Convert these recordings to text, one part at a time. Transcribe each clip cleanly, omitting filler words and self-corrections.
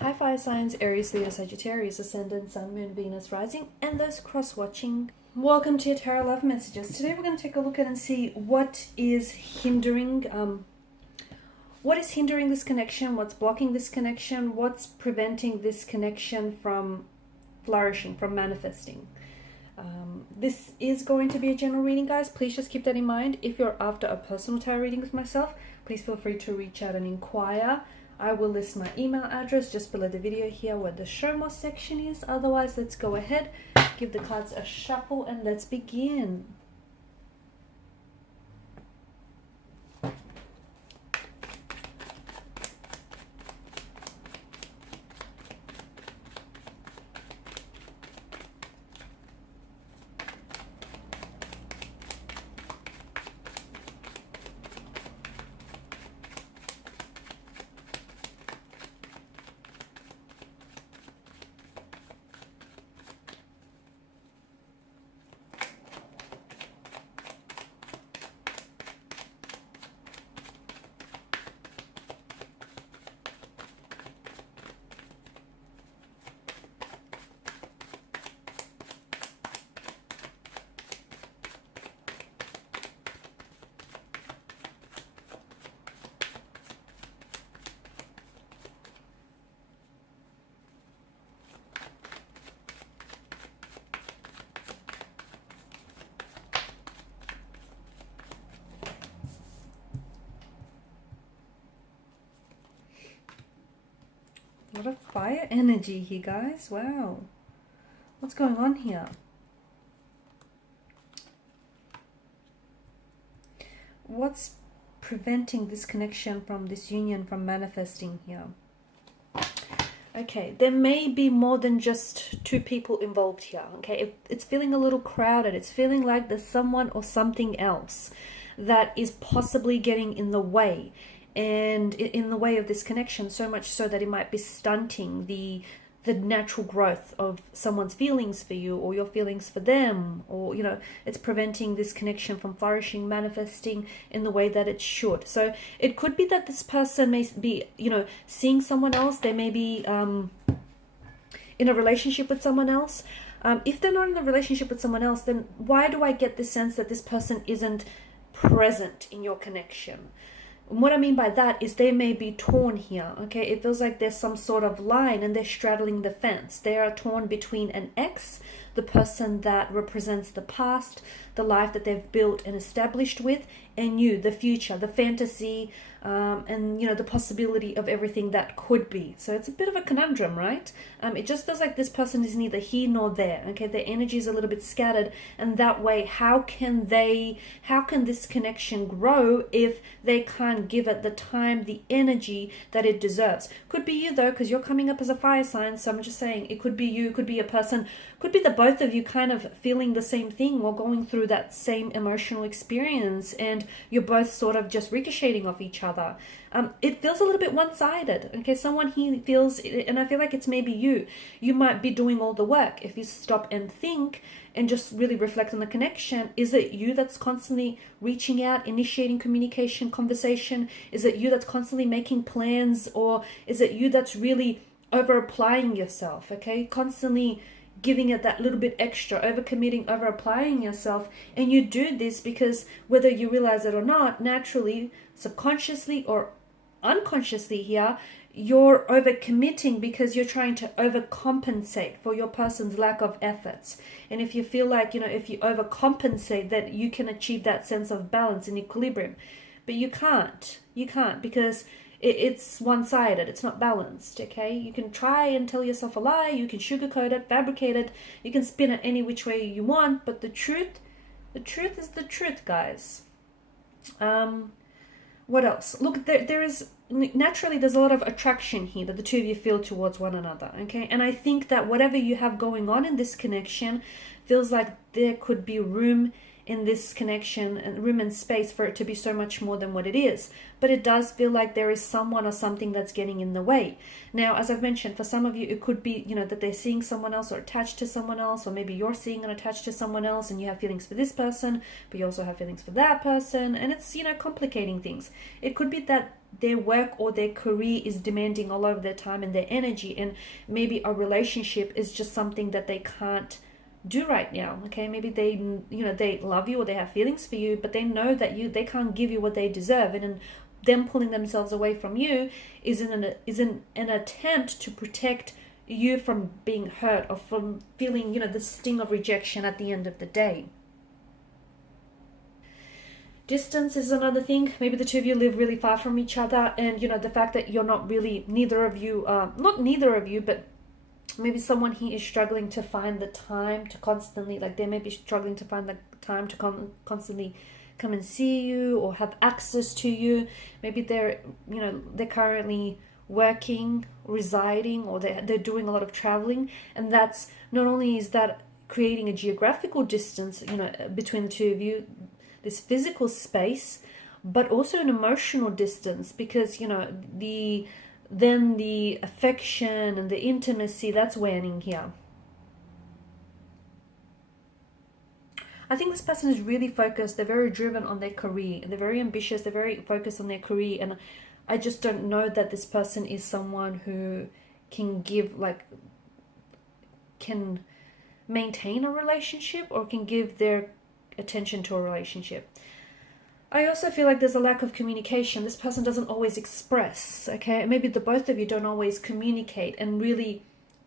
Hi fire signs, Aries, Leo, Sagittarius, Ascendant, Sun, Moon, Venus, Rising, and those cross-watching. Welcome to your Tarot Love Messages. Today we're going to take a look at and see what is hindering this connection, what's blocking this connection, what's preventing this connection from flourishing, from manifesting. This is going to be a general reading, guys. Please just keep that in mind. If you're after a personal tarot reading with myself, please feel free to reach out and inquire. I will list my email address just below the video here where the show more section is. Otherwise, let's go ahead, give the cards a shuffle, and let's begin. A lot of fire energy here, guys. Wow. What's going on here? What's preventing this connection from this union from manifesting here? Okay, there may be more than just two people involved here. Okay, it's feeling a little crowded. It's feeling like there's someone or something else that is possibly getting in the way. And in the way of this connection, so much so that it might be stunting the natural growth of someone's feelings for you or your feelings for them, or it's preventing this connection from flourishing, manifesting in the way that it should. So it could be that this person may be seeing someone else. They may be in a relationship with someone else. If they're not in a relationship with someone else, then why do I get the sense that this person isn't present in your connection? And what I mean by that is they may be torn here, okay? It feels like there's some sort of line and they're straddling the fence. They are torn between an ex, the person that represents the past, the life that they've built and established with, and you, the future, the fantasy, and the possibility of everything that could be. So it's a bit of a conundrum, right? It just feels like this person is neither here nor there. Okay, their energy is a little bit scattered, and that way, how can this connection grow if they can't give it the time, the energy that it deserves? Could be you though, because you're coming up as a fire sign. So I'm just saying, it could be you, could be a person, could be the both of you kind of feeling the same thing or going through that same emotional experience, and you're both sort of just ricocheting off each other. It feels a little bit one-sided. Okay, someone here feels, and I feel like it's maybe you might be doing all the work. If you stop and think and just really reflect on the connection, is it you that's constantly reaching out, initiating communication, conversation? Is it you that's constantly making plans, or is it you that's really over applying yourself? Okay, constantly giving it that little bit extra, overcommitting, over applying yourself. And you do this because whether you realize it or not, naturally, subconsciously or unconsciously here, you're overcommitting because you're trying to overcompensate for your person's lack of efforts. And if you feel like, if you overcompensate, that you can achieve that sense of balance and equilibrium. But you can't because it's one-sided. It's not balanced. Okay, you can try and tell yourself a lie, you can sugarcoat it, fabricate it, you can spin it any which way you want, but the truth is the truth, guys. What else? Look, there's a lot of attraction here that the two of you feel towards one another. Okay, and I think that whatever you have going on in this connection feels like there could be room in this connection and room and space for it to be so much more than what it is. But it does feel like there is someone or something that's getting in the way. Now, as I've mentioned, for some of you, it could be, that they're seeing someone else or attached to someone else, or maybe you're seeing and attached to someone else and you have feelings for this person, but you also have feelings for that person. And it's, complicating things. It could be that their work or their career is demanding a lot of their time and their energy, and maybe a relationship is just something that they can't do right now. Okay, maybe they they love you or they have feelings for you, but they know that they can't give you what they deserve, and them pulling themselves away from you is an attempt to protect you from being hurt or from feeling the sting of rejection at the end of the day. Distance is another thing. Maybe the two of you live really far from each other, and the fact that you're not really, neither of you, but maybe someone here is struggling to find the time to constantly, like they may be struggling to find the time to constantly come and see you or have access to you. Maybe they're currently working, residing, or they're doing a lot of traveling, and that's not only is that creating a geographical distance between the two of you, this physical space, but also an emotional distance, because the affection and the intimacy, that's waning here. I think this person is really focused. They're very driven on their career. They're very ambitious. They're very focused on their career. And I just don't know that this person is someone who can can maintain a relationship or can give their attention to a relationship. I also feel like there's a lack of communication. This person doesn't always express, okay? Maybe the both of you don't always communicate and really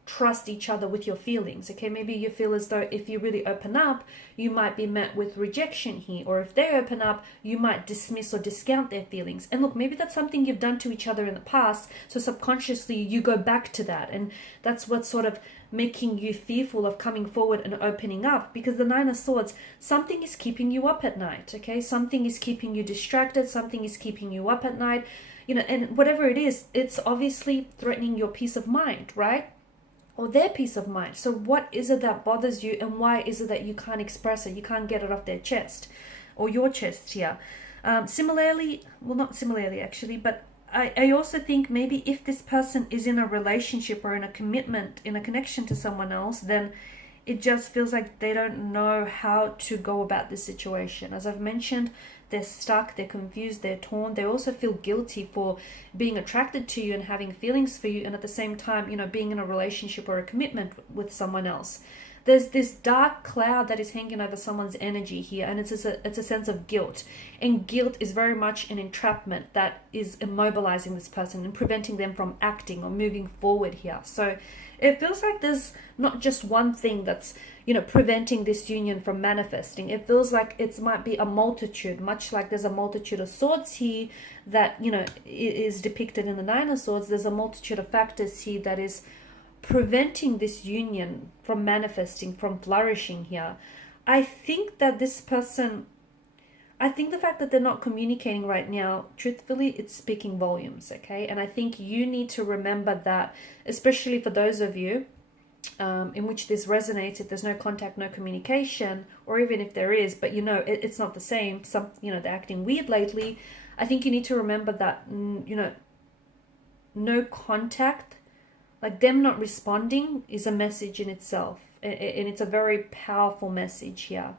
trust each other with your feelings, okay? Maybe you feel as though if you really open up, you might be met with rejection here, or if they open up, you might dismiss or discount their feelings. And look, maybe that's something you've done to each other in the past, so subconsciously you go back to that, and that's what's sort of making you fearful of coming forward and opening up, because the Nine of Swords, something is keeping you up at night, okay? Something is keeping you distracted, something is keeping you up at night, and whatever it is, it's obviously threatening your peace of mind, right? Or their peace of mind. So what is it that bothers you, and why is it that you can't express it? You can't get it off their chest or your chest here. Similarly, well, not similarly actually, but I also think maybe if this person is in a relationship or in a commitment, in a connection to someone else, then it just feels like they don't know how to go about this situation. As I've mentioned, they're stuck, they're confused, they're torn. They also feel guilty for being attracted to you and having feelings for you, and at the same time, being in a relationship or a commitment with someone else. There's this dark cloud that is hanging over someone's energy here, and it's a sense of guilt. And guilt is very much an entrapment that is immobilizing this person and preventing them from acting or moving forward here. So it feels like there's not just one thing that's, preventing this union from manifesting. It feels like it might be a multitude, much like there's a multitude of swords here that, is depicted in the Nine of Swords. There's a multitude of factors here that is preventing this union from manifesting, from flourishing here. I think that this person, I think the fact that they're not communicating right now, truthfully, it's speaking volumes, okay? And I think you need to remember that, especially for those of you in which this resonates, if there's no contact, no communication, or even if there is, but it's not the same, they're acting weird lately. I think you need to remember that, no contact, like them not responding, is a message in itself, and it's a very powerful message here.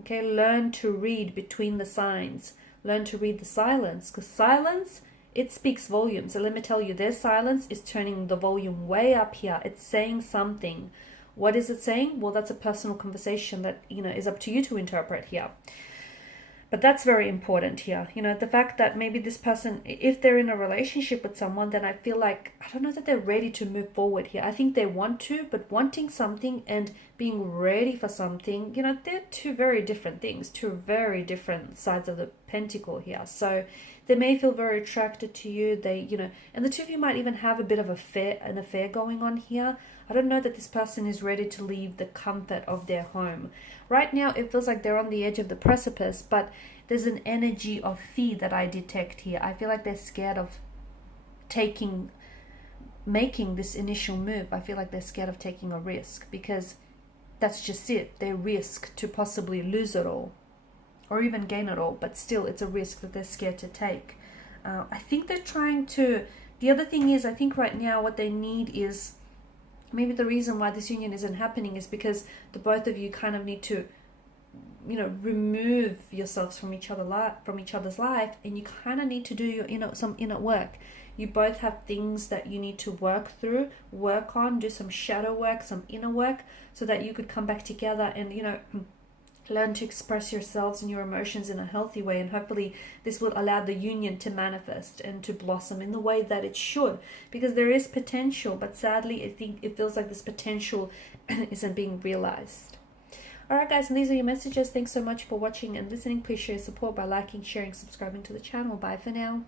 Okay, learn to read between the signs. Learn to read the silence, because silence, it speaks volumes. So let me tell you, their silence is turning the volume way up here. It's saying something. What is it saying? Well, that's a personal conversation that, is up to you to interpret here. But that's very important here. The fact that maybe this person, if they're in a relationship with someone, then I feel like, I don't know that they're ready to move forward here. I think they want to, but wanting something and being ready for something, they're two very different things, two very different sides of the pentacle here. So they may feel very attracted to you. And the two of you might even have a bit of an affair going on here. I don't know that this person is ready to leave the comfort of their home. Right now, it feels like they're on the edge of the precipice, but there's an energy of fear that I detect here. I feel like they're scared of making this initial move. I feel like they're scared of taking a risk, because that's just it. They risk to possibly lose it all or even gain it all, but still it's a risk that they're scared to take. I think they're trying to, the other thing is, I think right now what they need is, maybe the reason why this union isn't happening is because the both of you kind of need to remove yourselves from each other's life, and you kind of need to do your some inner work. You both have things that you need to work through, work on, do some shadow work, some inner work, so that you could come back together and learn to express yourselves and your emotions in a healthy way. And hopefully this will allow the union to manifest and to blossom in the way that it should, because there is potential, but sadly I think it feels like this potential isn't being realized. Alright guys, and these are your messages. Thanks so much for watching and listening. Please show your support by liking, sharing, subscribing to the channel. Bye for now.